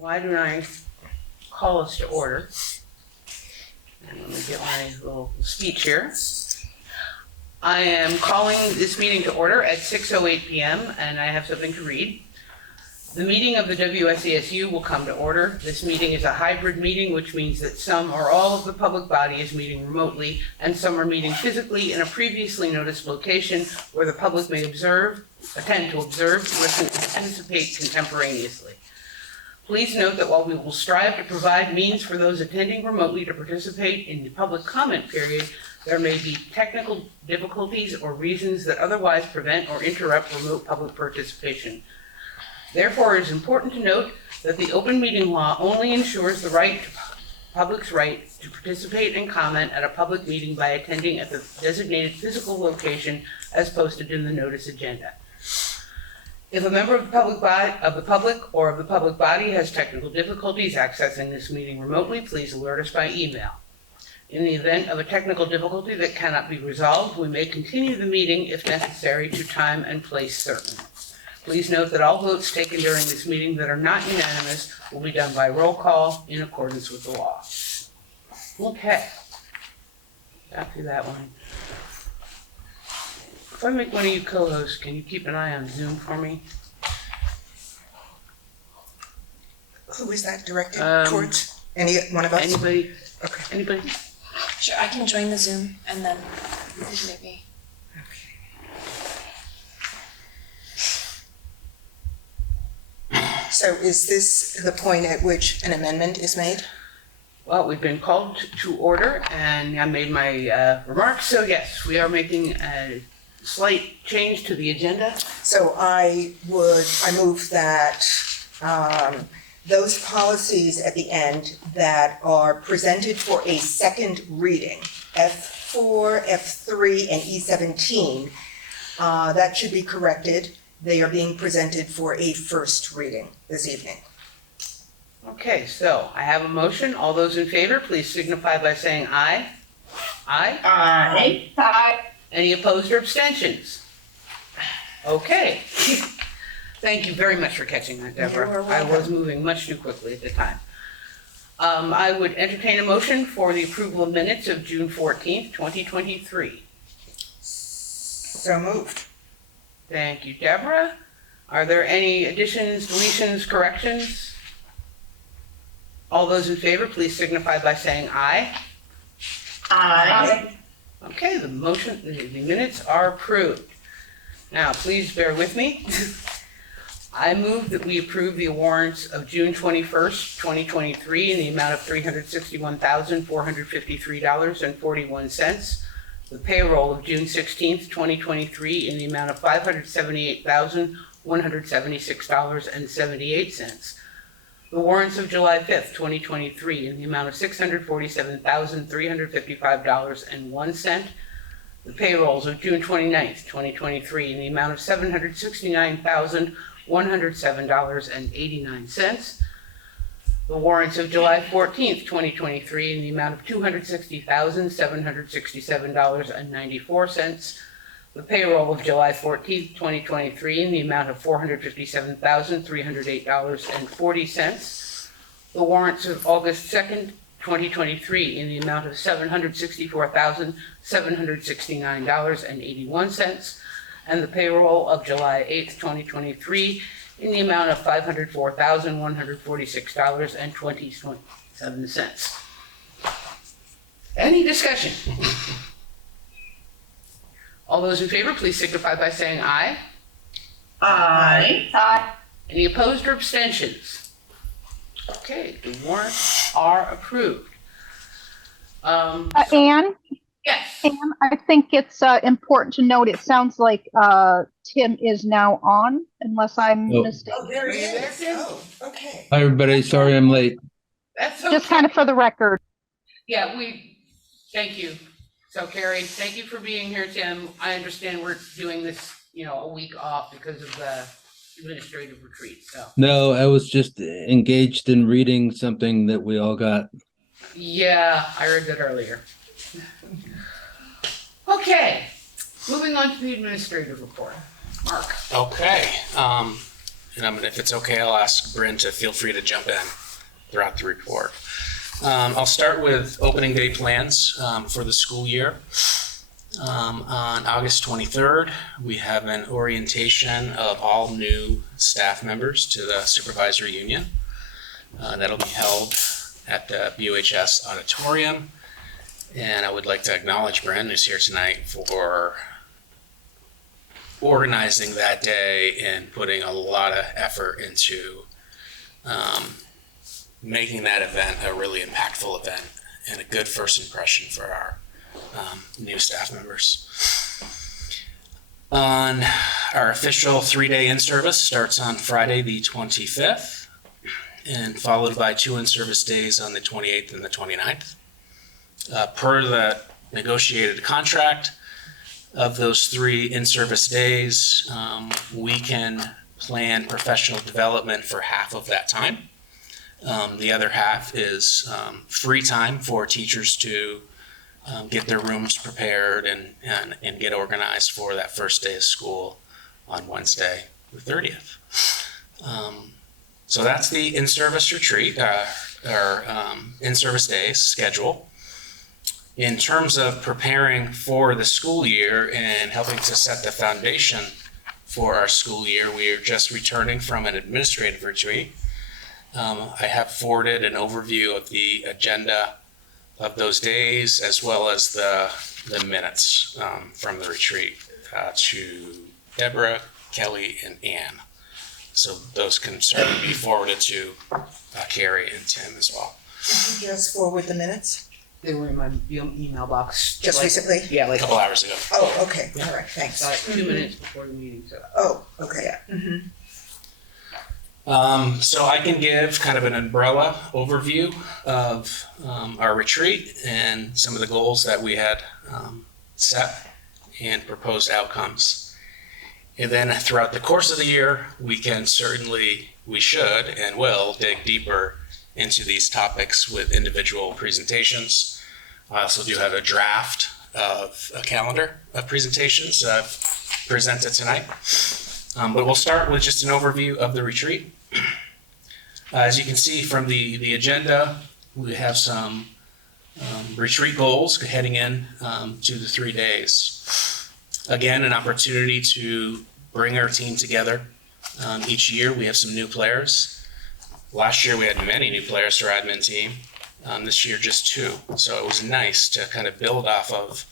why don't I call us to order? And let me get my little speech here. I am calling this meeting to order at 6:08 p.m. and I have something to read. The meeting of the WSESU will come to order. This meeting is a hybrid meeting, which means that some or all of the public body is meeting remotely and some are meeting physically in a previously noticed location where the public may attend to observe, listen, and participate contemporaneously. Please note that while we will strive to provide means for those attending remotely to participate in the public comment period, there may be technical difficulties or reasons that otherwise prevent or interrupt remote public participation. Therefore, it is important to note that the open meeting law only ensures the public's right to participate and comment at a public meeting by attending at the designated physical location as posted in the notice agenda. If a member of the public or of the public body has technical difficulties accessing this meeting remotely, please alert us by email. In the event of a technical difficulty that cannot be resolved, we may continue the meeting if necessary to time and place certain. Please note that all votes taken during this meeting that are not unanimous will be done by roll call in accordance with the law. Okay. Got through that one. If I make one of you co-hosts, can you keep an eye on Zoom for me? Who is that directed towards? Any one of us? Anybody? Okay. Anybody? Sure, I can join the Zoom and then maybe. So is this the point at which an amendment is made? Well, we've been called to order and I made my remarks. So yes, we are making a slight change to the agenda. So I move that those policies at the end that are presented for a second reading, F4, F3, and E17, that should be corrected. They are being presented for a first reading this evening. Okay, so I have a motion. All those in favor, please signify by saying aye. Aye? Aye. Aye. Any opposed or abstentions? Okay. Thank you very much for catching that, Deborah. You are I welcome. was moving much too quickly at the time. I would entertain a motion for the approval of minutes of June 14th, 2023. So moved. Thank you, Deborah. Are there any additions, deletions, corrections? All those in favor, please signify by saying aye. Aye. Okay, the minutes are approved. Now, please bear with me. I move that we approve the warrants of June 21st, 2023 in the amount of $361,453.41. The payroll of June 16th, 2023 in the amount of $578,176.78. The warrants of July 5th, 2023 in the amount of $647,355.01. The payrolls of June 29th, 2023 in the amount of $769,107.89. The warrants of July 14th, 2023 in the amount of $260,767.94. The payroll of July 14th, 2023 in the amount of $457,308.40. The warrants of August 2nd, 2023 in the amount of $764,769.81. And the payroll of July 8th, 2023 in the amount of $504,146.27. Any discussion? All those in favor, please signify by saying aye. Aye. Aye. Any opposed or abstentions? Okay, the warrants are approved. Anne? Yes. Anne, I think it's important to note, it sounds like Tim is now on, unless I'm mistaken. Oh, there he Are you there, is. Tim? Oh, okay. Hi, everybody. Sorry I'm late. That's okay. Just kind of for the record. Yeah, thank you. So Carrie, thank you for being here, Tim. I understand we're doing this, a week off because of the administrative retreat, so. No, I was just engaged in reading something that we all got. Yeah, I heard that earlier. Okay, moving on to the administrative report. Mark. Okay, and if it's okay, I'll ask Bryn to feel free to jump in throughout the report. I'll start with opening day plans for the school year. On August 23rd, we have an orientation of all new staff members to the Supervisory Union. That'll be held at the BUHS auditorium. And I would like to acknowledge Bryn, who's here tonight, for organizing that day and putting a lot of effort into making that event a really impactful event and a good first impression for our new staff members. Our official 3-day in-service starts on Friday the 25th and followed by 2 in-service days on the 28th and the 29th. Per the negotiated contract, of those 3 in-service days, we can plan professional development for half of that time. The other half is free time for teachers to get their rooms prepared and get organized for that first day of school on Wednesday, the 30th. So that's the in-service retreat, our in-service days schedule. In terms of preparing for the school year and helping to set the foundation for our school year, we are just returning from an administrative retreat. I have forwarded an overview of the agenda of those days as well as the minutes from the retreat to Deborah, Kelly, and Ann. So those can certainly be forwarded to Carrie and Tim as well. Did you just forward the minutes? They were in my email box. Just recently? Yeah, A like couple hours ago. Oh, okay, all right, thanks. 2 minutes before the meeting, so. Oh, okay. So I can give kind of an umbrella overview of our retreat and some of the goals that we had set and proposed outcomes. And then throughout the course of the year, we should and will dig deeper into these topics with individual presentations. I also do have a draft of a calendar of presentations presented tonight. But we'll start with just an overview of the retreat. As you can see from the agenda, we have some retreat goals heading in to the 3 days. Again, an opportunity to bring our team together. Each year we have some new players. Last year we had many new players to our admin team. This year just 2. So it was nice to kind of build off of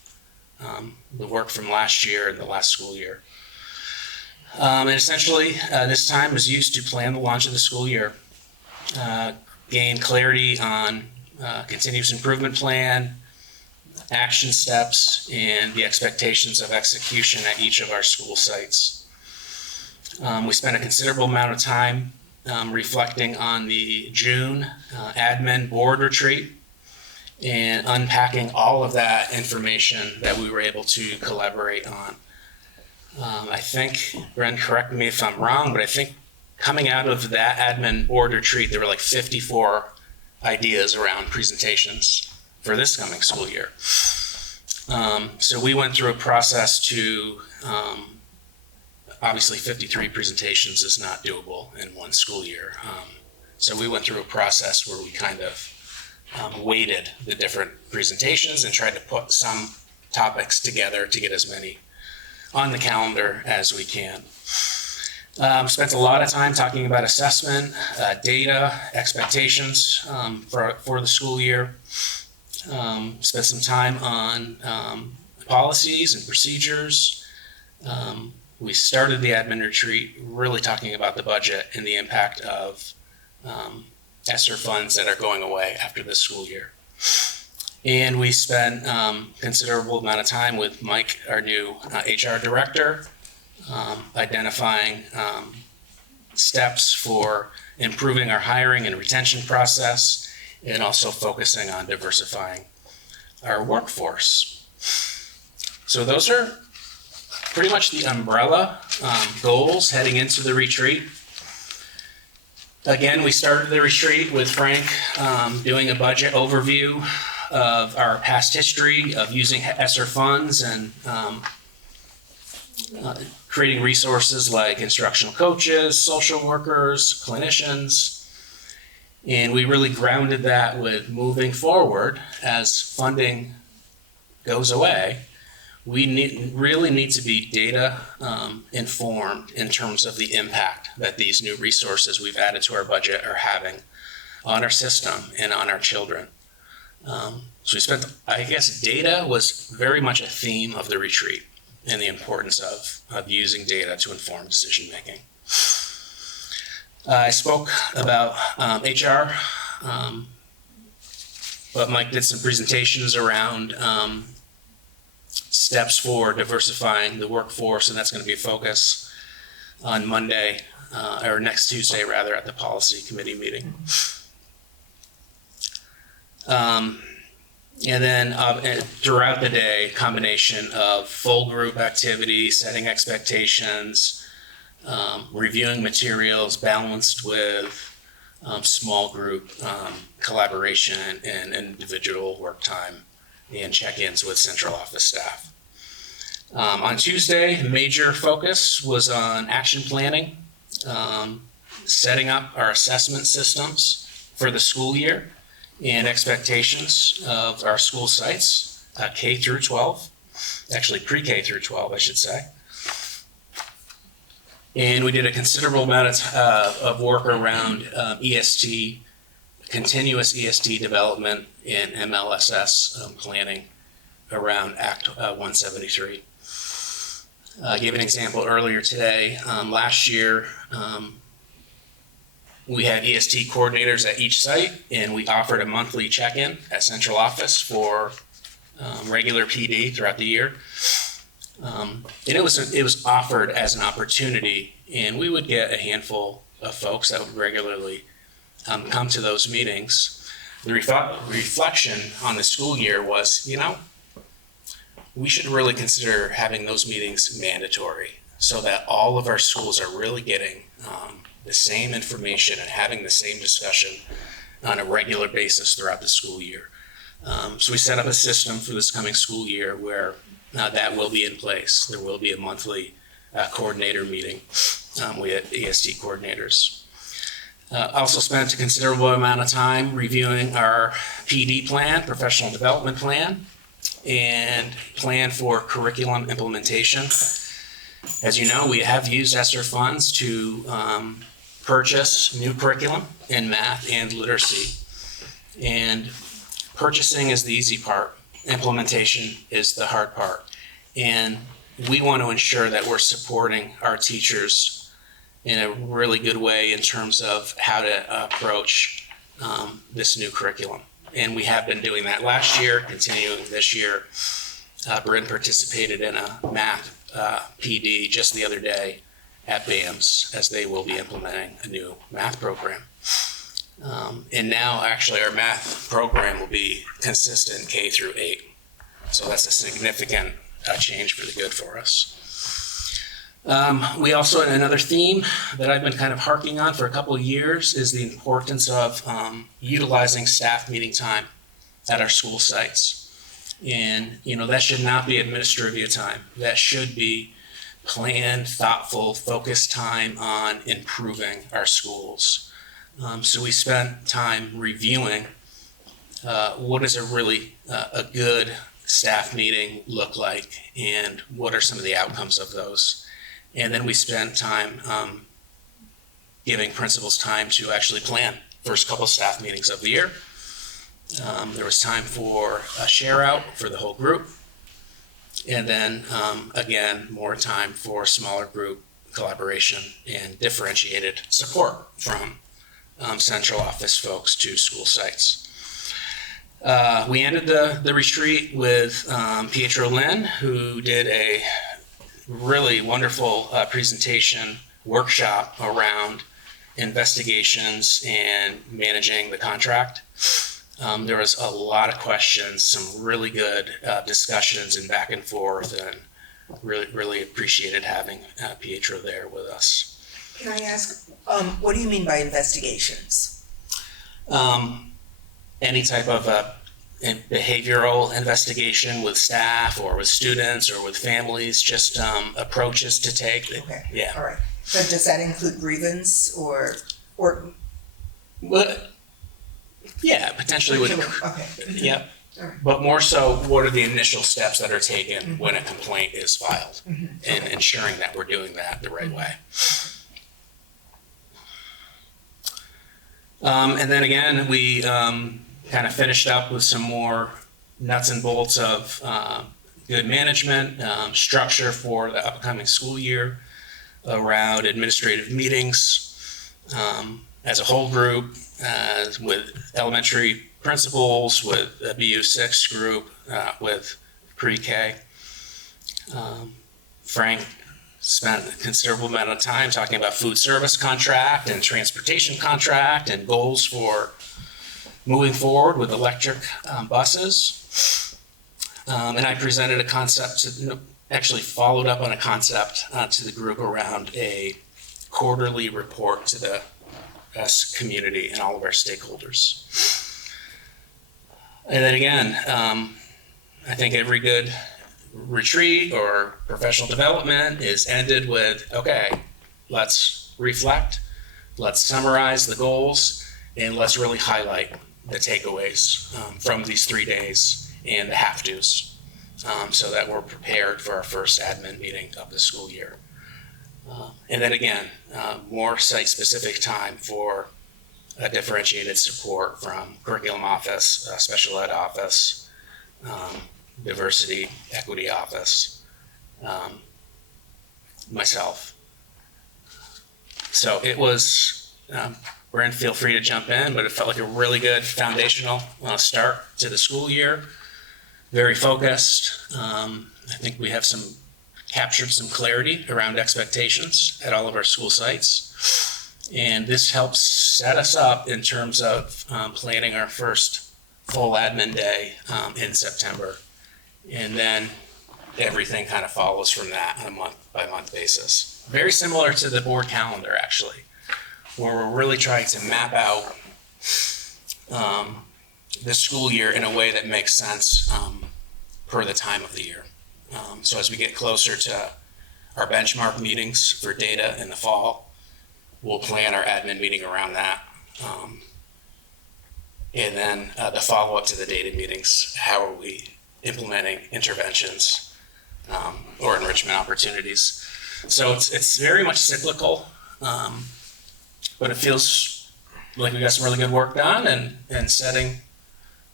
the work from last year and the last school year. And essentially, this time was used to plan the launch of the school year, gain clarity on continuous improvement plan, action steps, and the expectations of execution at each of our school sites. We spent a considerable amount of time reflecting on the June admin board retreat and unpacking all of that information that we were able to collaborate on. I think, Bren, correct me if I'm wrong, but I think coming out of that admin board retreat, there were like 54 ideas around presentations for this coming school year. So we went through a process to, obviously 53 presentations is not doable in one school year. So we went through a process where we kind of weighted the different presentations and tried to put some topics together to get as many on the calendar as we can. Spent a lot of time talking about assessment, data, expectations for the school year. Spent some time on policies and procedures. We started the admin retreat really talking about the budget and the impact of ESSER funds that are going away after this school year. And we spent considerable amount of time with Mike, our new HR director, identifying steps for improving our hiring and retention process, and also focusing on diversifying our workforce. So those are pretty much the umbrella goals heading into the retreat. Again, we started the retreat with Frank doing a budget overview of our past history of using ESSER funds and creating resources like instructional coaches, social workers, clinicians. And we really grounded that with moving forward as funding goes away. We really need to be data informed in terms of the impact that these new resources we've added to our budget are having on our system and on our children. So we spent, I guess, data was very much a theme of the retreat and the importance of using data to inform decision making. I spoke about HR, but Mike did some presentations around steps for diversifying the workforce, and that's going to be a focus on Monday, or next Tuesday rather, at the policy committee meeting. And then throughout the day, combination of full group activity, setting expectations, reviewing materials balanced with small group collaboration and individual work time and check-ins with central office staff. On Tuesday, major focus was on action planning, setting up our assessment systems for the school year and expectations of our school sites, K through 12, actually pre-K through 12, I should say. And we did a considerable amount of work around EST, continuous EST development and MLSS planning around Act 173. I gave an example earlier today. Last year, we had EST coordinators at each site, and we offered a monthly check-in at central office for regular PD throughout the year. And it was offered as an opportunity, and we would get a handful of folks that would regularly come to those meetings. The reflection on the school year was, we should really consider having those meetings mandatory so that all of our schools are really getting the same information and having the same discussion on a regular basis throughout the school year. So we set up a system for this coming school year where that will be in place. There will be a monthly coordinator meeting with EST coordinators. Also spent a considerable amount of time reviewing our PD plan, professional development plan, and plan for curriculum implementation. As you know, we have used ESSER funds to purchase new curriculum in math and literacy. And purchasing is the easy part. Implementation is the hard part. And we want to ensure that we're supporting our teachers in a really good way in terms of how to approach this new curriculum. And we have been doing that last year, continuing this year. Bryn participated in a math PD just the other day at BAMS, as they will be implementing a new math program. And now actually our math program will be consistent K through 8. So that's a significant change for the good for us. We also, another theme that I've been kind of harking on for a couple of years is the importance of utilizing staff meeting time at our school sites. And, that should not be administrative time. That should be planned, thoughtful, focused time on improving our schools. So we spent time reviewing what does a good staff meeting look like, and what are some of the outcomes of those. And then we spent time giving principals time to actually plan first couple staff meetings of the year. There was time for a share out for the whole group. And then again, more time for smaller group collaboration and differentiated support from central office folks to school sites. We ended the retreat with Pietro Lynn, who did a really wonderful presentation workshop around investigations and managing the contract. There was a lot of questions, some really good discussions and back and forth, and really appreciated having Pietro there with us. Can I ask, what do you mean by investigations? Any type of behavioral investigation with staff or with students or with families, just approaches to take. Okay. Yeah. All right. So does that include grievance or? But, yeah, potentially would. Okay. Yep. All right. But more so, what are the initial steps that are taken when a complaint is filed, and ensuring that we're doing that the right way. And then again, we kind of finished up with some more nuts and bolts of good management, structure for the upcoming school year around administrative meetings as a whole group, with elementary principals, with the BU6 group, with pre-K. Frank spent a considerable amount of time talking about food service contract and transportation contract and goals for moving forward with electric buses. And I presented a concept, actually followed up on a concept to the group around a quarterly report to the community and all of our stakeholders. And then again, I think every good retreat or professional development is ended with, okay, let's reflect, let's summarize the goals, and let's really highlight the takeaways from these 3 days and the have-tos, so that we're prepared for our first admin meeting of the school year. And then again, more site-specific time for a differentiated support from curriculum office, special ed office, diversity, equity office, myself. So it was, Brent, feel free to jump in, but it felt like a really good foundational start to the school year. Very focused. I think we have captured some clarity around expectations at all of our school sites. And this helps set us up in terms of planning our first full admin day in September. And then everything kind of follows from that on a month-by-month basis. Very similar to the board calendar, actually, where we're really trying to map out the school year in a way that makes sense per the time of the year. So as we get closer to our benchmark meetings for data in the fall, we'll plan our admin meeting around that. And then the follow-up to the data meetings, how are we implementing interventions or enrichment opportunities? So it's very much cyclical, but it feels like we got some really good work done and setting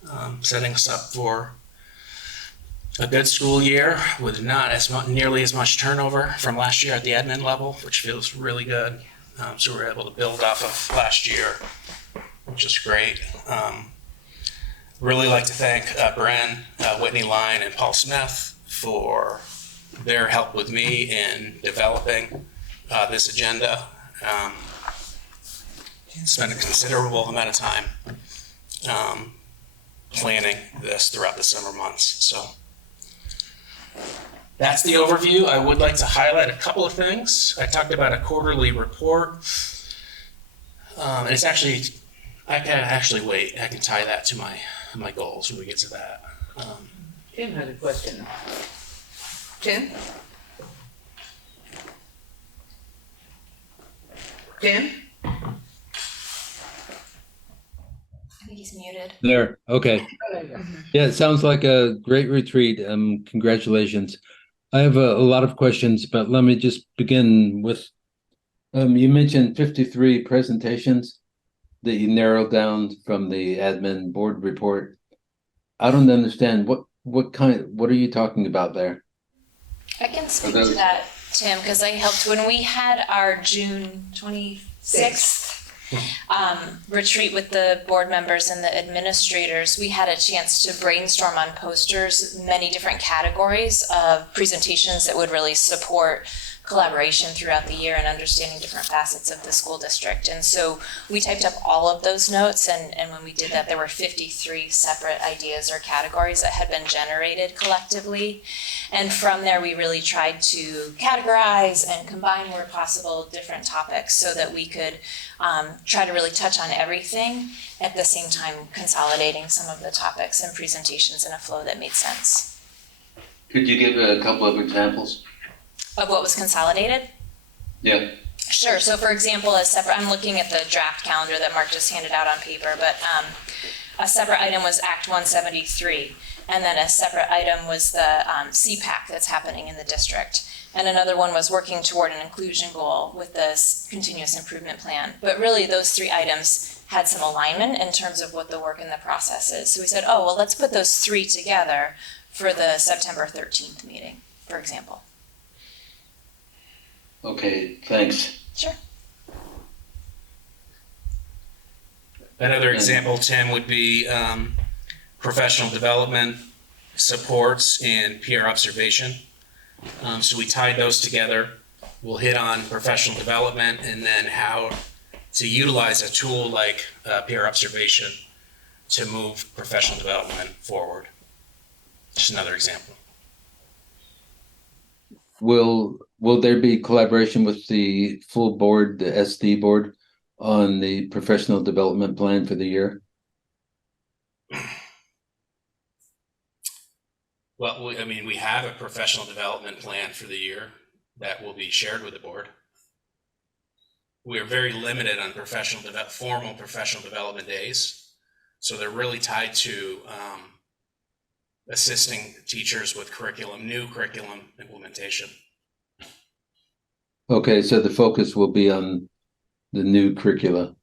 us up for a good school year with not nearly as much turnover from last year at the admin level, which feels really good. So we're able to build off of last year, which is great. Really like to thank Bren, Whitney Line, and Paul Smith for their help with me in developing this agenda. Spent a considerable amount of time planning this throughout the summer months. So that's the overview. I would like to highlight a couple of things. I talked about a quarterly report. And it's actually, I can actually wait. I can tie that to my goals when we get to that. Jim has a question. Jim? Jim? I think he's muted. There, okay. Yeah, it sounds like a great retreat. Congratulations. I have a lot of questions, but let me just begin with, you mentioned 53 presentations that you narrowed down from the admin board report. I don't understand, what are you talking about there? I can speak to that, Tim, because I helped when we had our June 26th retreat with the board members and the administrators. We had a chance to brainstorm on posters, many different categories of presentations that would really support collaboration throughout the year and understanding different facets of the school district. And so we typed up all of those notes, and when we did that, there were 53 separate ideas or categories that had been generated collectively. And from there, we really tried to categorize and combine where possible different topics so that we could try to really touch on everything, at the same time consolidating some of the topics and presentations in a flow that made sense. Could you give a couple of examples? Of what was consolidated? Yeah. Sure. So for example, I'm looking at the draft calendar that Mark just handed out on paper, but a separate item was Act 173. And then a separate item was the CPAC that's happening in the district. And another one was working toward an inclusion goal with this continuous improvement plan. But really those 3 items had some alignment in terms of what the work in the process is. So we said, oh, well, let's put those 3 together for the September 13th meeting, for example. Okay, thanks. Sure. Another example, Tim, would be professional development, supports, and peer observation. So we tied those together. We'll hit on professional development and then how to utilize a tool like peer observation to move professional development forward. Just another example. Will there be collaboration with the full board, the SD board, on the professional development plan for the year? Well, we have a professional development plan for the year that will be shared with the board. We are very limited on formal professional development days. So they're really tied to assisting teachers with new curriculum implementation. Okay, so the focus will be on the new curricula.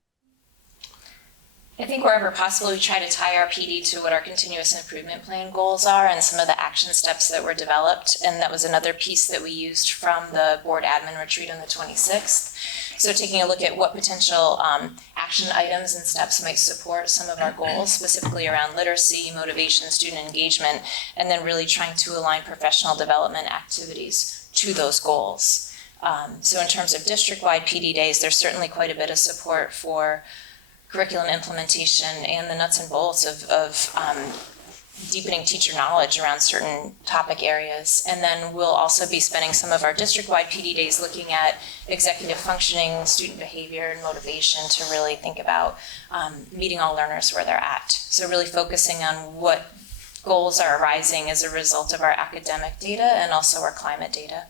I think wherever possible, we try to tie our PD to what our continuous improvement plan goals are and some of the action steps that were developed. And that was another piece that we used from the board admin retreat on the 26th. So taking a look at what potential action items and steps might support some of our goals, specifically around literacy, motivation, student engagement, and then really trying to align professional development activities to those goals. So in terms of district-wide PD days, there's certainly quite a bit of support for curriculum implementation and the nuts and bolts of deepening teacher knowledge around certain topic areas. And then we'll also be spending some of our district-wide PD days looking at executive functioning, student behavior, and motivation to really think about meeting all learners where they're at. So really focusing on what goals are arising as a result of our academic data and also our climate data.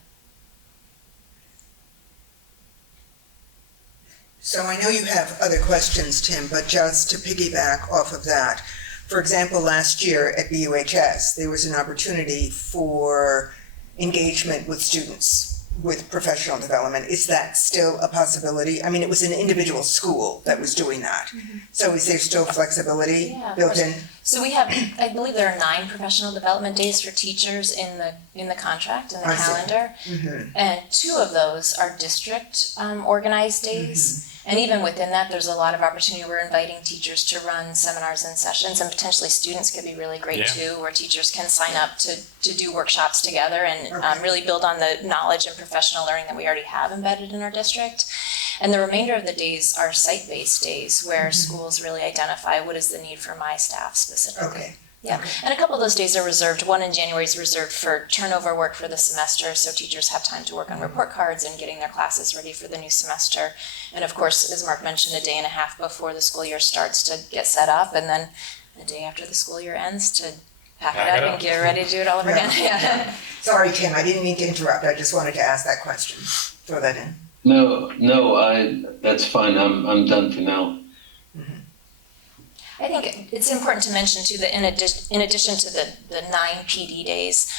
So I know you have other questions, Tim, but just to piggyback off of that, for example, last year at BUHS, there was an opportunity for engagement with students with professional development. Is that still a possibility? I mean, it was an individual school that was doing that. Mm-hmm. So is there still flexibility built in? So we have, I believe there are 9 professional development days for teachers in the contract, in the calendar. Mm-hmm. And 2 of those are district organized days. Mm-hmm. And even within that, there's a lot of opportunity. We're inviting teachers to run seminars and sessions, and potentially students could be really great too, where teachers can sign up to do workshops together and really build on the knowledge and professional learning that we already have embedded in our district. And the remainder of the days are site-based days where schools really identify what is the need for my staff specifically. Okay. Yeah, and a couple of those days are reserved. One in January is reserved for turnover work for the semester, so teachers have time to work on report cards and getting their classes ready for the new semester. And of course, as Mark mentioned, a day and a half before the school year starts to get set up, and then a day after the school year ends to pack it up and get ready to do it all over again. Yeah. Sorry, Tim, I didn't mean to interrupt. I just wanted to ask that question. Throw that in. No, that's fine. I'm done for now. I think it's important to mention too that in addition to the 9 PD days,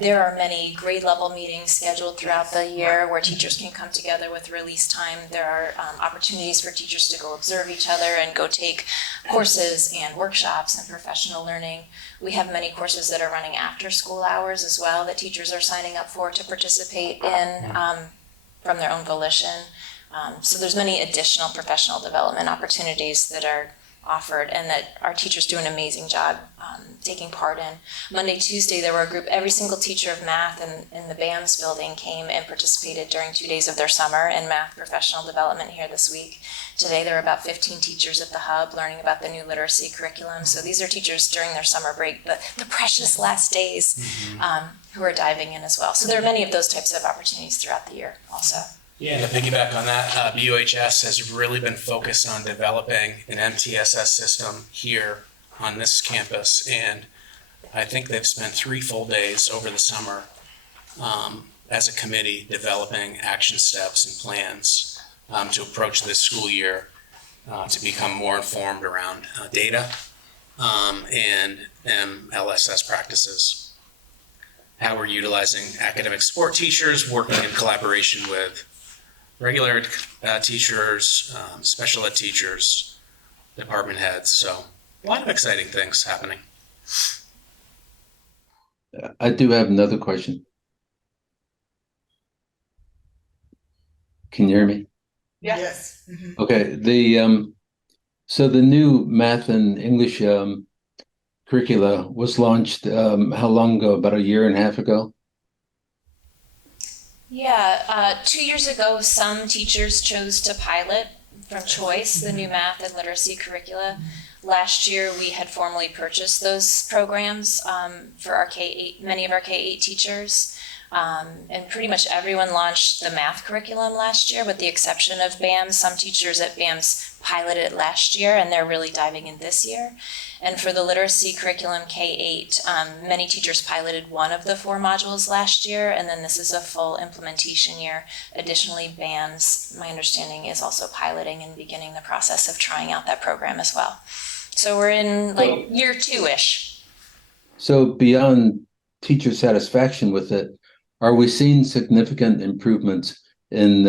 there are many grade level meetings scheduled throughout the year where teachers can come together with release time. There are opportunities for teachers to go observe each other and go take courses and workshops and professional learning. We have many courses that are running after school hours as well that teachers are signing up for to participate in from their own volition. So there's many additional professional development opportunities that are offered, and that our teachers do an amazing job taking part in. Monday, Tuesday, there were a group, every single teacher of math in the BAMS building came and participated during 2 days of their summer in math professional development here this week. Today, there are about 15 teachers at the hub learning about the new literacy curriculum. So these are teachers during their summer break, the precious last days, who are diving in as well. So there are many of those types of opportunities throughout the year also. Yeah, to piggyback on that, BUHS has really been focused on developing an MTSS system here on this campus, and I think they've spent 3 full days over the summer as a committee developing action steps and plans to approach this school year to become more informed around data and MLSS practices. How we're utilizing academic support teachers, working in collaboration with regular teachers, special ed teachers, department heads. So a lot of exciting things happening. I do have another question. Can you hear me? Yes. Mhm. Okay, so the new math and English curricula was launched how long ago? About a year and a half ago? Yeah, 2 years ago, some teachers chose to pilot from choice the new math and literacy curricula. Last year, we had formally purchased those programs for our K-8, many of our K-8 teachers. And pretty much everyone launched the math curriculum last year, with the exception of BAMS. Some teachers at BAMS piloted it last year, and they're really diving in this year. And for the literacy curriculum K-8, many teachers piloted one of the 4 modules last year, and then this is a full implementation year. Additionally, BAMS, my understanding, is also piloting and beginning the process of trying out that program as well. So we're in year 2-ish. So beyond teacher satisfaction with it, are we seeing significant improvements in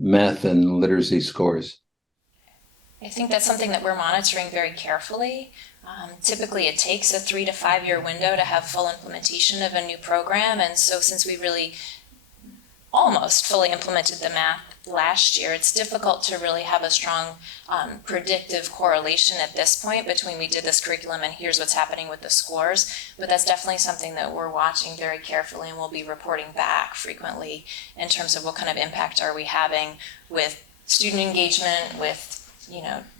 math and literacy scores? I think that's something that we're monitoring very carefully. Typically, it takes a 3 to 5 year window to have full implementation of a new program. And so since we really almost fully implemented the math last year, it's difficult to really have a strong predictive correlation at this point between we did this curriculum and here's what's happening with the scores. But that's definitely something that we're watching very carefully, and we'll be reporting back frequently in terms of what kind of impact are we having with student engagement, with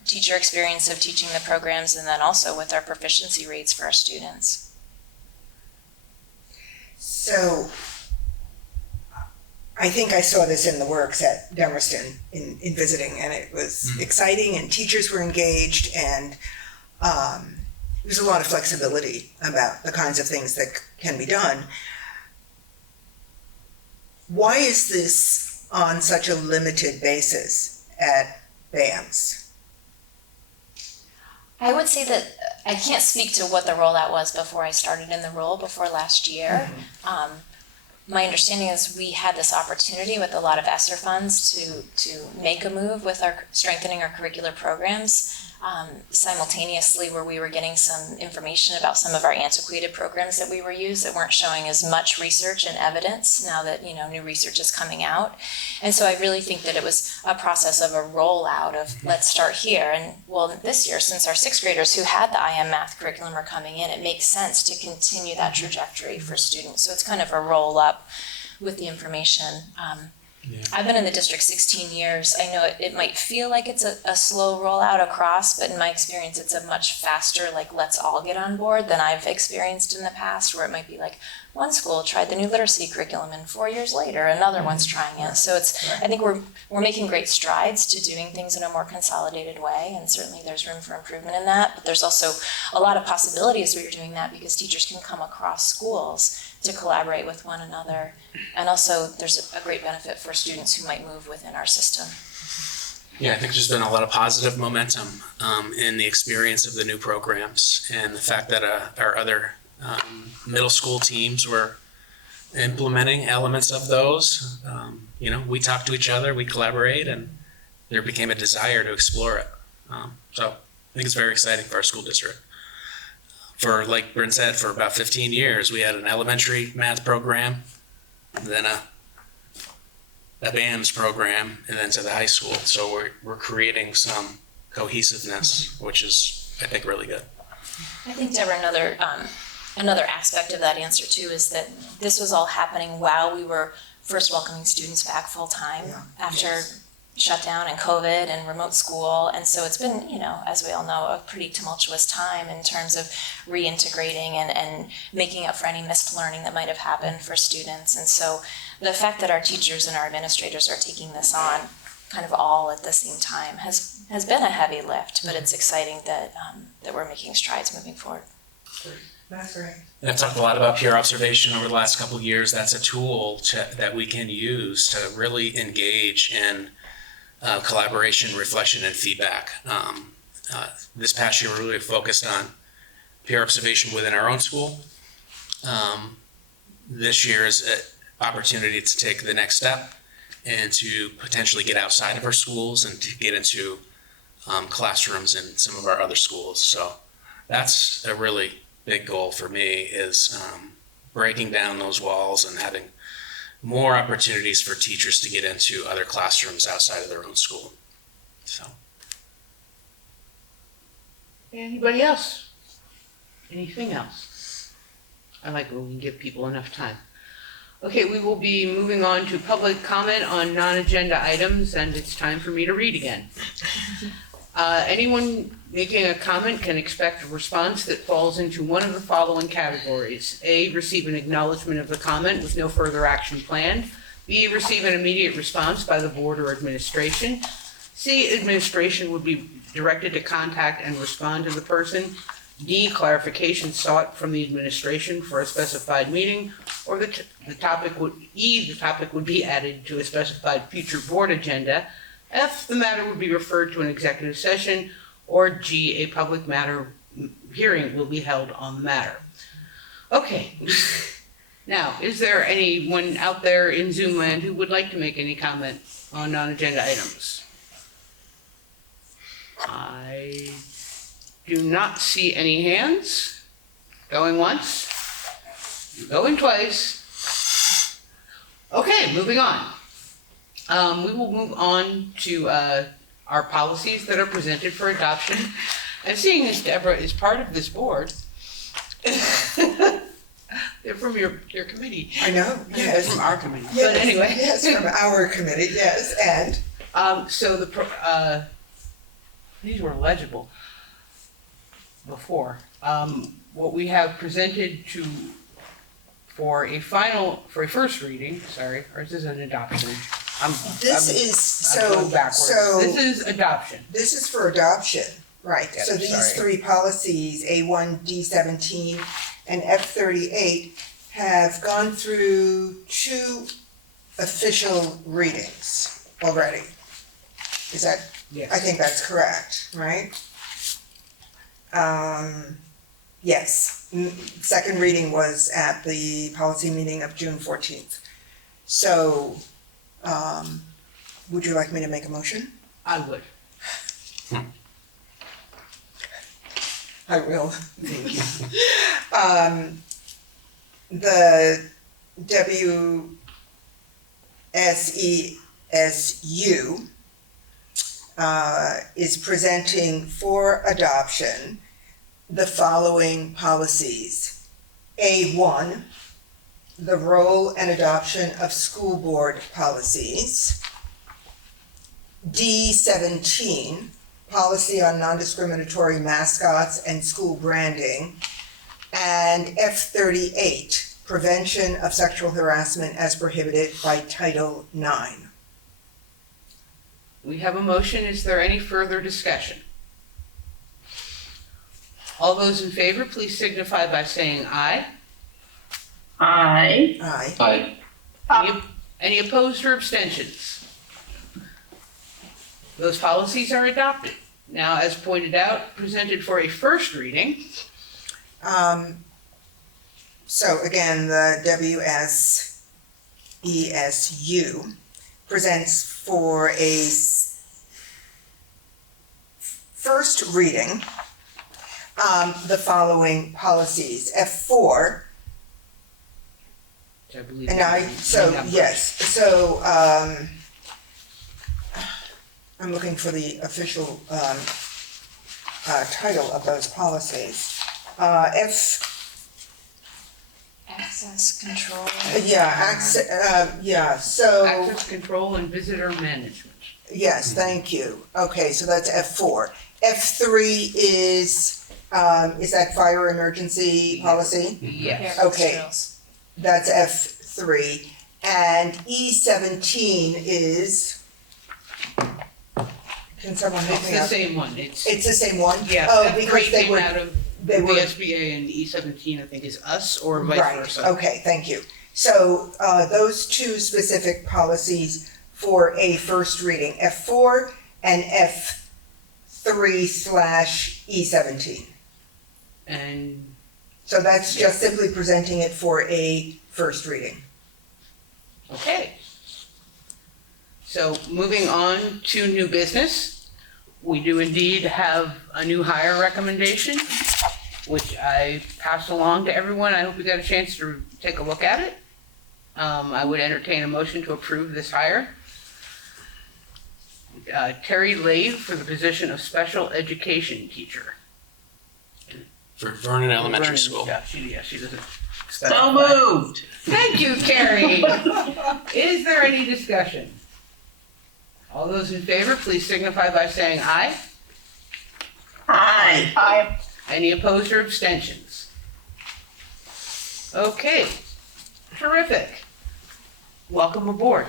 teacher experience of teaching the programs, and then also with our proficiency rates for our students. So I think I saw this in the works at Demerston in visiting, and it was exciting, and teachers were engaged, and there's a lot of flexibility about the kinds of things that can be done. Why is this on such a limited basis at BAMS? I would say that I can't speak to what the rollout was before I started in the role before last year. My understanding is we had this opportunity with a lot of ESSER funds to make a move with our strengthening our curricular programs simultaneously, where we were getting some information about some of our antiquated programs that we were used that weren't showing as much research and evidence now that new research is coming out. And so I really think that it was a process of a rollout of let's start here. And well, this year, since our 6th graders who had the IM math curriculum are coming in, it makes sense to continue that trajectory for students. So it's kind of a roll up with the information. I've been in the district 16 years. I know it might feel like it's a slow rollout across, but in my experience, it's a much faster, let's all get on board than I've experienced in the past, where it might be like one school tried the new literacy curriculum and 4 years later, another one's trying it. So I think we're making great strides to doing things in a more consolidated way, and certainly there's room for improvement in that. But there's also a lot of possibilities where you're doing that because teachers can come across schools to collaborate with one another. And also there's a great benefit for students who might move within our system. Yeah, I think there's been a lot of positive momentum in the experience of the new programs, and the fact that our other middle school teams were implementing elements of those. We talk to each other, we collaborate, and there became a desire to explore it. So I think it's very exciting for our school district. For, like Bryn said, for about 15 years, we had an elementary math program, then a BAMS program, and then to the high school. So we're creating some cohesiveness, which is, I think, really good. I think, Deborah, another aspect of that answer too is that this was all happening while we were first welcoming students back full time after shutdown and COVID and remote school. And so it's been, as we all know, a pretty tumultuous time in terms of reintegrating and making up for any missed learning that might have happened for students. And so the fact that our teachers and our administrators are taking this on kind of all at the same time has been a heavy lift, but it's exciting that we're making strides moving forward. That's right. And I've talked a lot about peer observation over the last couple of years. That's a tool that we can use to really engage in collaboration, reflection, and feedback. This past year, we really focused on peer observation within our own school. This year is an opportunity to take the next step and to potentially get outside of our schools and to get into classrooms in some of our other schools. So that's a really big goal for me, is breaking down those walls and having more opportunities for teachers to get into other classrooms outside of their own school. So. Anybody else? Anything else? I like when we give people enough time. Okay, we will be moving on to public comment on non-agenda items, and it's time for me to read again. Anyone making a comment can expect a response that falls into one of the following categories. A, receive an acknowledgement of the comment with no further action planned. B, receive an immediate response by the board or administration. C, administration would be directed to contact and respond to the person. D, clarification sought from the administration for a specified meeting. Or the topic would be added to a specified future board agenda. F, the matter would be referred to an executive session. Or G, a public matter hearing will be held on the matter. Okay. Now, is there anyone out there in Zoom land who would like to make any comment on non-agenda items? I do not see any hands. Going once, going twice. Okay, moving on. We will move on to our policies that are presented for adoption. And seeing as Deborah is part of this board, they're from your committee. I know, yes. From our committee. Yes, But anyway. Yes, from our committee, yes, and So these were legible before. What we have presented for a first reading, or is this an adoption? I'm going backwards. This is adoption. This is for adoption, right? Yep, So these sorry. three policies, A1, D17, and F38, have gone through 2 official readings already. Is that, Yes. I think that's correct, right? Yes, second reading was at the policy meeting of June 14th. So, would you like me to make a motion? I would. I will. Thank you. The WSESU is presenting for adoption the following policies. A1, the role and adoption of school board policies. D17, policy on non-discriminatory mascots and school branding. And F38, prevention of sexual harassment as prohibited by Title IX. We have a motion. Is there any further discussion? All those in favor, please signify by saying aye. Aye. Aye. Any opposed or abstentions? Those policies are adopted. Now, as pointed out, presented for a first reading. So again, the WSESU presents for a first reading the following policies. F4, Which I believe. and is the numbers. I'm looking for the official title of those policies. Access control. So, Access control and visitor management. yes, thank you. Okay, so that's F4. F3 is that fire emergency policy? Yes. Okay. Drills. That's F3. And E17 is, can someone help It's me the out? same one. It's It's the same one? yeah. Oh, F3 because they came were, out of they were, VSBA and E17 I think is us or vice right, versa. okay, thank you. So, those two specific policies for a first reading, F4 and F3/E17. And So that's just simply presenting it for a first reading. okay. So moving on to new business, we do indeed have a new hire recommendation, which I passed along to everyone. I hope you got a chance to take a look at it. I would entertain a motion to approve this hire. Terry Lave for the position of special education teacher. For Vernon Elementary Vernon, School. Yeah, she doesn't So specify. moved. Thank you, Terry. Is there any discussion? All those in favor, please signify by saying aye. Aye. Aye. Any opposed or abstentions? Okay, terrific. Welcome aboard.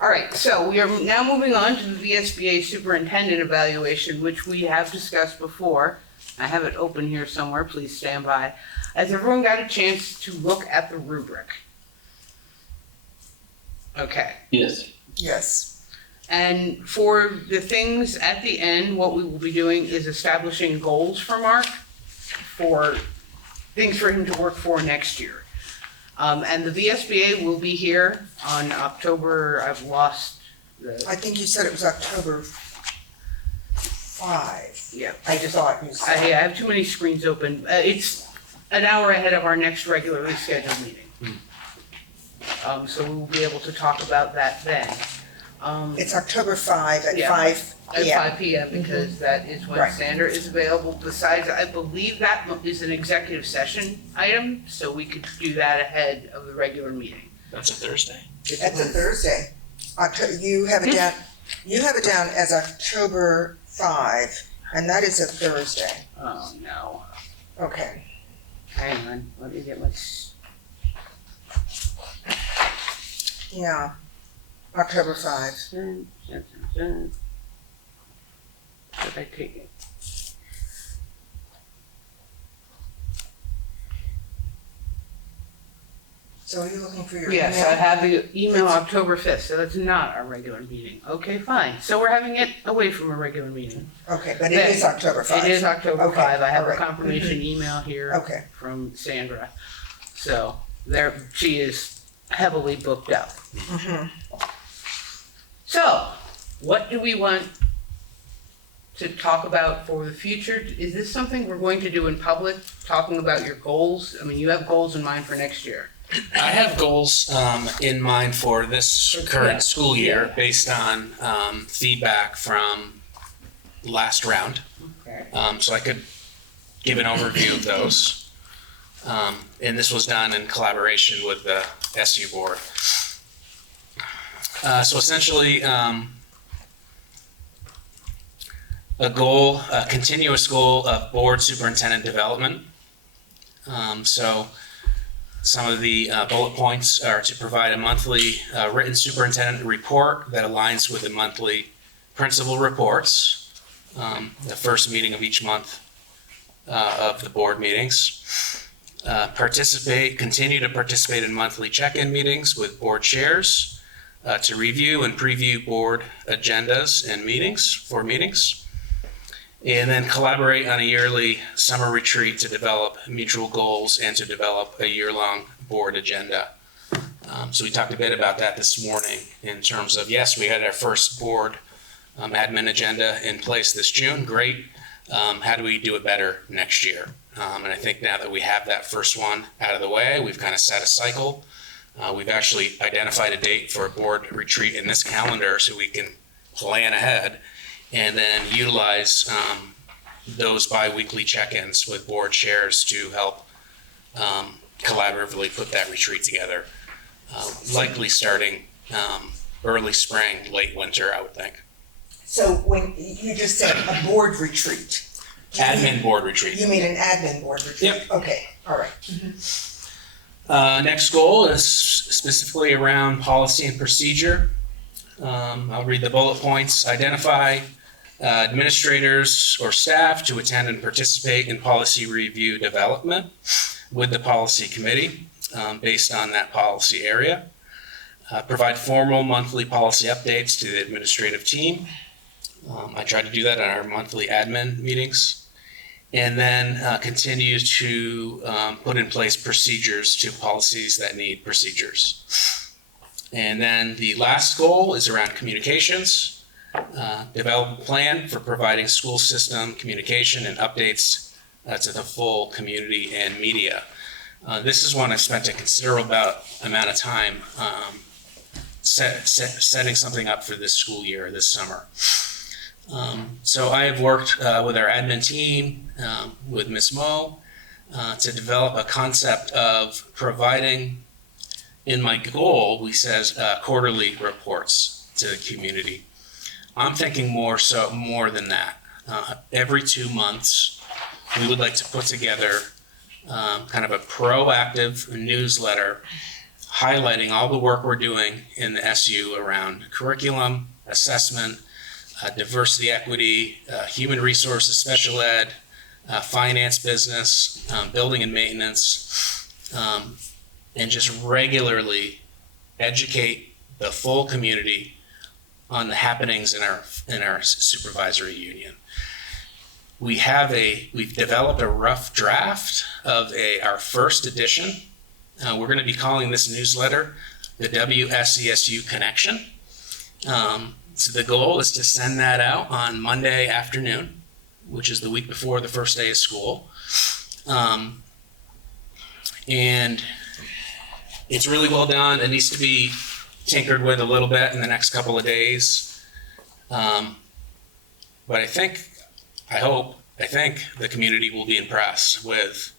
All right, so we are now moving on to the VSBA Superintendent evaluation, which we have discussed before. I have it open here somewhere, please stand by. Has everyone got a chance to look at the rubric? Okay. Yes. Yes. And for the things at the end, what we will be doing is establishing goals for Mark for things for him to work for next year. And the VSBA will be here on October, I've lost the, I think you said it was October 5. yeah. I thought you I said. have too many screens open. It's an hour ahead of our next regularly scheduled meeting. So we will be able to talk about that then. It's October 5 at Yeah. 5 At p.m. 5 p.m. because that is when Right. Sandra is available. Besides, I believe that is an executive session item, so we could do that ahead of the regular meeting. That's a Thursday. That's a Thursday. You have it down, as October 5, and that is a Thursday. Oh, no. Okay. Hang on, let me get my, Yeah. October 5. did I take it? So are you looking for your Yes, I email? have the email October 5th, so that's not our regular meeting. Okay, fine. So we're having it away from a regular meeting. Okay, but it is October 5. It is October Okay, 5. I have a all right. confirmation email here Okay. from Sandra. So there, she is heavily booked up. Mhm. So, what do we want to talk about for the future? Is this something we're going to do in public, talking about your goals? I mean, you have goals in mind for next year. I have goals in mind for this current school year based on feedback from last round. Okay. So I could give an overview of those. And this was done in collaboration with the SU board. So essentially, a continuous goal of board superintendent development. So some of the bullet points are to provide a monthly written superintendent report that aligns with the monthly principal reports, the first meeting of each month of the board meetings. Continue to participate in monthly check-in meetings with board chairs to review and preview board agendas and meetings. And then collaborate on a yearly summer retreat to develop mutual goals and to develop a year-long board agenda. So we talked a bit about that this morning in terms of, yes, we had our first board admin agenda in place this June, great. How do we do it better next year? And I think now that we have that first one out of the way, we've kind of set a cycle. We've actually identified a date for a board retreat in this calendar so we can plan ahead and then utilize those bi-weekly check-ins with board chairs to help collaboratively put that retreat together, likely starting early spring, late winter, I would think. So when you just said a board retreat. Admin board retreat. You mean an admin board retreat? Yep. Okay, all right. Next goal is specifically around policy and procedure. I'll read the bullet points. Identify administrators or staff to attend and participate in policy review development with the policy committee based on that policy area. Provide formal monthly policy updates to the administrative team. I try to do that on our monthly admin meetings. And then continue to put in place procedures to policies that need procedures. And then the last goal is around communications. Develop a plan for providing school system communication and updates to the full community and media. This is one I've spent a considerable amount of time setting something up for this school year, this summer. So I have worked with our admin team, with Ms. Moe, to develop a concept of providing, in my goal, we says quarterly reports to the community. I'm thinking more than that. Every 2 months, we would like to put together kind of a proactive newsletter highlighting all the work we're doing in the SU around curriculum, assessment, diversity, equity, human resources, special ed, finance, business, building and maintenance, and just regularly educate the full community on the happenings in our supervisory union. We've developed a rough draft of our first edition. We're going to be calling this newsletter the WSESU Connection. So the goal is to send that out on Monday afternoon, which is the week before the first day of school. And it's really well done. It needs to be tinkered with a little bit in the next couple of days. But I think the community will be impressed with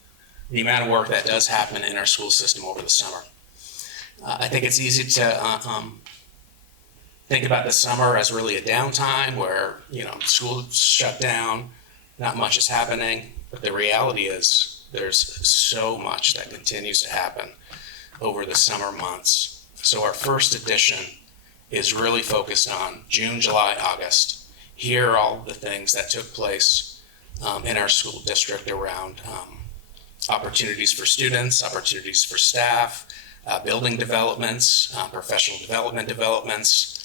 the amount of work that does happen in our school system over the summer. I think it's easy to think about the summer as really a downtime where, school shut down, not much is happening. But the reality is there's so much that continues to happen over the summer months. So our first edition is really focused on June, July, August. Here are all the things that took place in our school district around opportunities for students, opportunities for staff, building developments, professional developments.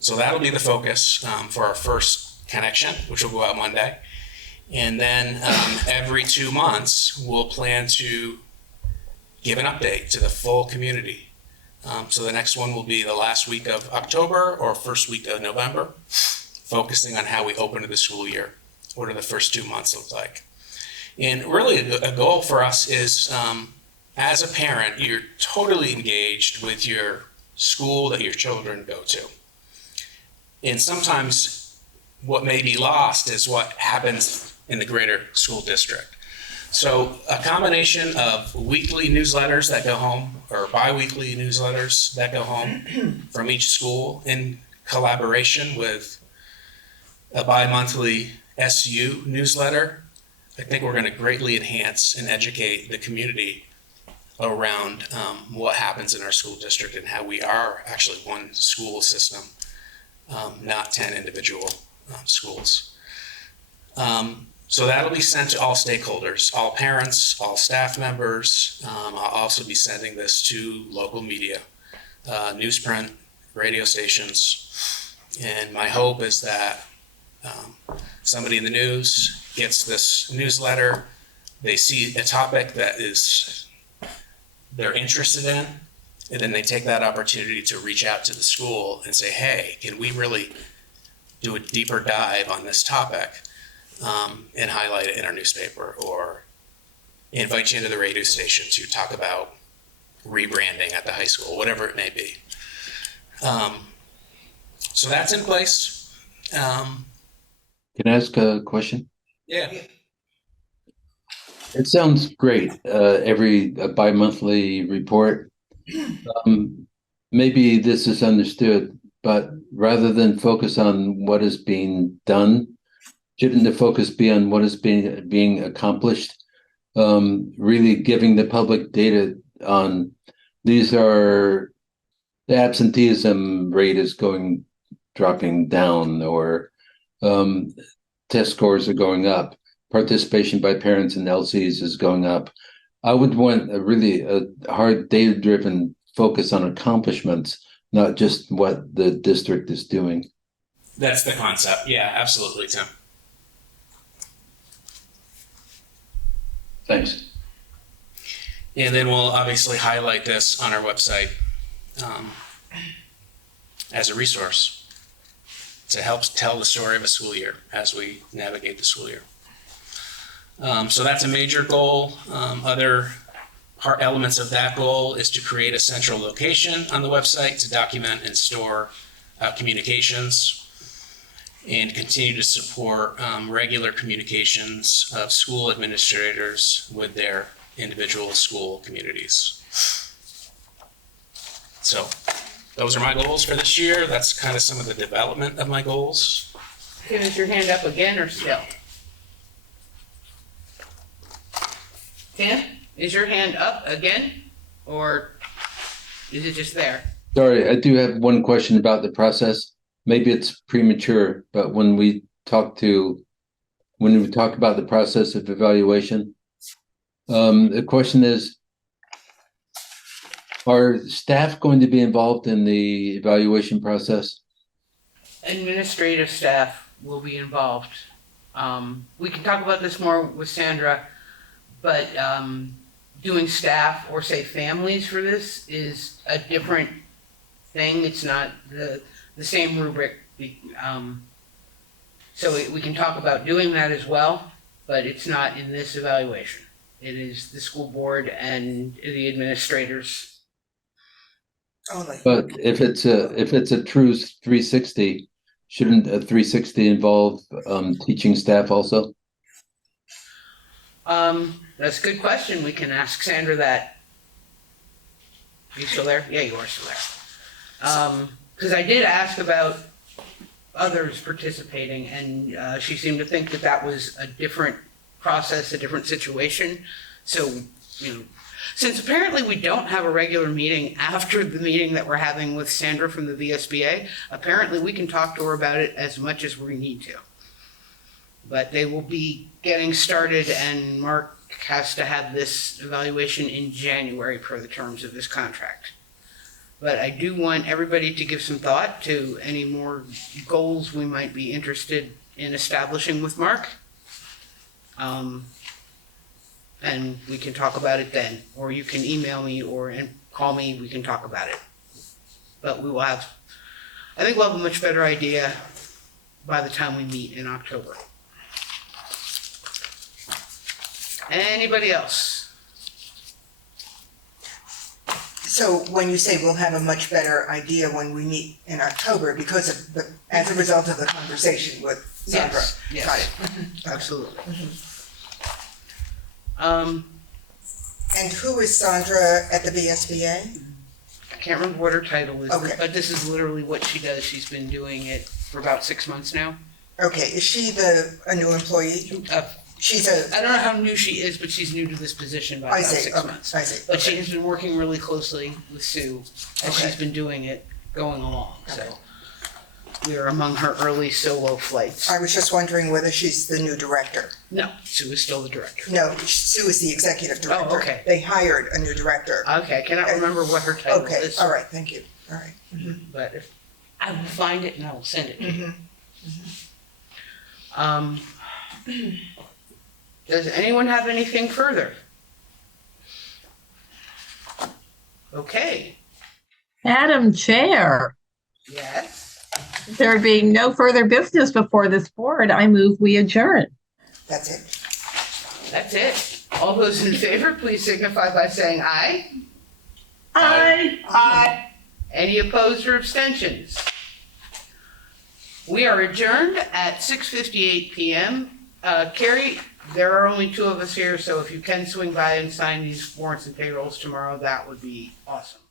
So that'll be the focus for our first connection, which will go out Monday. And then every 2 months, we'll plan to give an update to the full community. So the next one will be the last week of October or first week of November, focusing on how we open the school year. What do the first 2 months look like? And really a goal for us is, as a parent, you're totally engaged with your school that your children go to. And sometimes what may be lost is what happens in the greater school district. So a combination of weekly newsletters that go home or bi-weekly newsletters that go home from each school in collaboration with a bi-monthly SU newsletter, I think we're going to greatly enhance and educate the community around what happens in our school district and how we are actually one school system, not 10 individual schools. So that'll be sent to all stakeholders, all parents, all staff members. I'll also be sending this to local media, newsprint, radio stations. And my hope is that somebody in the news gets this newsletter, they see a topic that they're interested in, and then they take that opportunity to reach out to the school and say, hey, can we really do a deeper dive on this topic and highlight it in our newspaper, or invite you into the radio station to talk about rebranding at the high school, whatever it may be. So that's in place. Can I ask a question? Yeah. It sounds great. Every bi-monthly report. Maybe this is understood, but rather than focus on what is being done, shouldn't the focus be on what is being accomplished? Really giving the public data on these are the absenteeism rate is dropping down, or test scores are going up. Participation by parents in LCs is going up. I would want a hard data-driven focus on accomplishments, not just what the district is doing. That's the concept. Yeah, absolutely, Tim. Thanks. And then we'll obviously highlight this on our website as a resource to help tell the story of a school year as we navigate the school year. So that's a major goal. Other elements of that goal is to create a central location on the website to document and store communications, and continue to support regular communications of school administrators with their individual school communities. So those are my goals for this year. That's kind of some of the development of my goals. Tim, is your hand up again or still? Tim, is your hand up again, or is it just there? Sorry, I do have one question about the process. Maybe it's premature, but when we talk about the process of evaluation, the question is, are staff going to be involved in the evaluation process? Administrative staff will be involved. We can talk about this more with Sandra, but doing staff or say families for this is a different thing. It's not the same rubric. So we can talk about doing that as well, but it's not in this evaluation. It is the school board and the administrators. Only. But if it's a true 360, shouldn't a 360 involve teaching staff also? That's a good question. We can ask Sandra that. Are you still there? Yeah, you are still there. Because I did ask about others participating, and she seemed to think that was a different process, a different situation. So, since apparently we don't have a regular meeting after the meeting that we're having with Sandra from the VSBA, apparently we can talk to her about it as much as we need to. But they will be getting started, and Mark has to have this evaluation in January per the terms of this contract. But I do want everybody to give some thought to any more goals we might be interested in establishing with Mark. And we can talk about it then, or you can email me and call me, we can talk about it. But I think we'll have a much better idea by the time we meet in October. Anybody else? So when you say we'll have a much better idea when we meet in October, as a result of the conversation with Sandra? Yes. Got it. Absolutely. And who is Sandra at the VSBA? I can't remember what her title is, Okay. but this is literally what she does. She's been doing it for about 6 months now. Okay, is she a new employee? I don't know how new she is, but she's new to this position by about 6 months. I see. But she has been working really closely with Sue as Okay. she's been doing it going along. So we are among her early solo flights. I was just wondering whether she's the new director. No, Sue is still the director. No, Sue is the executive director. okay. They hired a new director. Okay, I cannot remember what her title Okay, is. all right, thank you. All right. But if I will find it and I will send it to you. Does anyone have anything further? Okay, Madam Chair, yes. there being no further business before this board, I move we adjourn. That's it. That's it. All those in favor, please signify by saying aye. Aye. Aye. Any opposed or abstentions? We are adjourned at 6:58 PM. Carrie, there are only two of us here, so if you can swing by and sign these warrants and payrolls tomorrow, that would be awesome.